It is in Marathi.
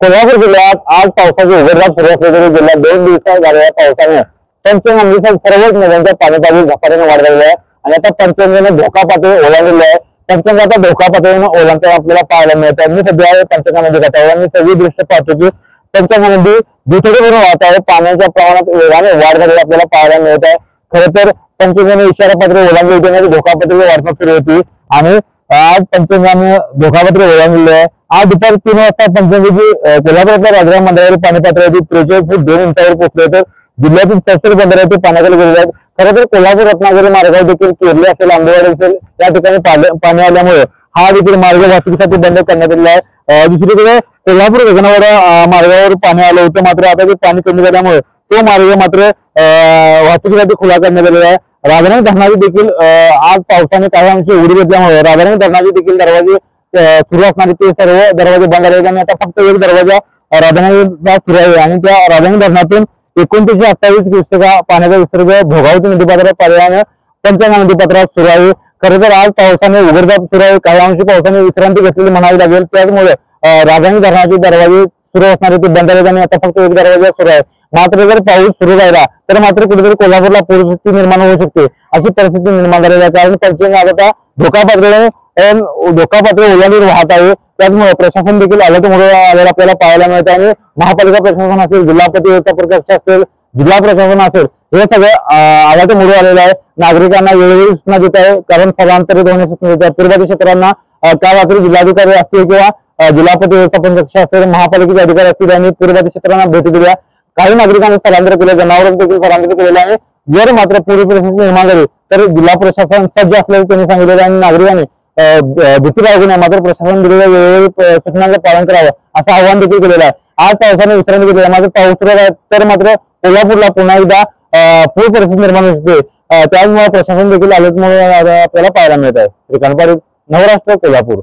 कोल्हापूर जिल्ह्यात आज पावसाची उघडझाप सुरू असली तरी जिल्ह्यात 2 दिवसात झालेल्या पावसाने पंचगंगेच्या सर्वच नद्यांच्या पाणीपातळी झपाट्याने वाढ झाली आहे आणि आता पंचगंगेने धोका पातळी ओलांडलेली आहे। पंचगंगा धोका पातळीने ओलांडताना आपल्याला पाहायला मिळत आहे। मी सध्या पंचगंगा नदी काठावर मी सगळी दृश्य पाहतो की पंचगंगा नदी दुथडी वाहत आहे। पाण्याच्या प्रमाणात वेगाने वाढ झालेली आपल्याला पाहायला मिळत आहे। खरं तर पंचगंगेने इशारा पातळी ओलांडली होती, धोका पातळी वाढण्यास सुरू होती आणि आज पंचगंगाने धोका पातळी ओलांडलेली आहे। आज दुपारी 3 वाजता पंचगंगेची कोल्हापूरच्या राजराम मंदिरावरील पाणी पातळी 43.2 इंचावर पोहोचली तर जिल्ह्यातील 64 बंधाऱ्याचे पाण्याखाली गेलेले आहेत। खरं तर कोल्हापूर रत्नागिरी मार्गावर देखील केरली असेल, आंबेवाडी असेल या ठिकाणी पाणी आल्यामुळे हा देखील मार्ग वाहतुकीसाठी बंद करण्यात आलेला आहे। दुसरीकडे कोल्हापूर गगनवाडा मार्गावर पाणी आलं होतं, मात्र आता ते पाणी कमी झाल्यामुळे तो मार्ग मात्र वाहतुकीसाठी खुला करण्यात आलेला आहे। राधानगरी धरणाची देखील आज पावसाने काही अंशी उडी घेतल्यामुळे राधानगरी धरणाचे देखील दरवाजे सुरू असणारे ते सर्व दरवाजे बंद आहेत आणि आता फक्त एक दरवाजा राधानगरीला सुरू आहे आणि त्या राधानगरी धरणातून 2928 क्युसेक पाण्याचा विसर्ग भोगावती नदीपात्रात पर्यायाने पंचगंगा नदीपात्रात सुरू आहे। खरं तर आज पावसाने उघडझाप सुरू आहे, काही अंशी पावसाने विश्रांती घेतलेली म्हणावी लागेल। त्याचमुळे राधानगरी धरणाचे दरवाजे सुरू असणारे ते बंद आहेत आणि आता फक्त एक दरवाजा सुरू आहे। मात्र जर पाऊस सुरू राहिला तर मात्र कुठेतरी कोल्हापूरला पूरस्थिती निर्माण होऊ शकते, अशी परिस्थिती निर्माण झालेली आहे। कारण पंचगंगा आता धोका पातळी ओलांडून वाहत आहे। त्याचमुळे प्रशासन देखील अलर्ट मोड आलेला आपल्याला पाहायला मिळत आहे आणि महापालिका प्रशासन असेल, जिल्हा परिषद असेल, जिल्हा प्रशासन असेल, हे सगळं अलर्ट मोड आलेलं आहे। नागरिकांना वेळोवेळी सूचना देत आहे, कारण स्थलांतरित होण्यास सूचना देत आहे। पूर्वती क्षेत्रांना काल रात्री जिल्हाधिकारी असतील किंवा जिल्हा व्यवस्थापन कक्ष असेल, महापालिकेचे अधिकारी असतील यांनी पूर्वती क्षेत्रांना भेटी दिल्या। काही नागरिकांनी स्थलांतर केले, जनावरांना देखील स्थलांतरित केलेलं आहे। जर मात्र पूर परिस्थिती निर्माण झाली तर जिल्हा प्रशासन सज्ज असल्याचे त्यांनी सांगितले आणि नागरिकांनी भीती बाळगू नये, मात्र प्रशासन दिलेल्या वेळोवेळी सूचनांचं पालन करावं असं आवाहन देखील केलेलं आहे। आज पावसाने विश्रांती घेतली, मात्र पाऊस सुरू आहे तर मात्र कोल्हापूरला पुन्हा एकदा पूर परिस्थिती निर्माण होऊ शकते। त्यामुळे प्रशासन देखील अलर्टमुळे आपल्याला पाहायला मिळत आहे। श्रीकांत पाटील, नवराष्ट्र, कोल्हापूर।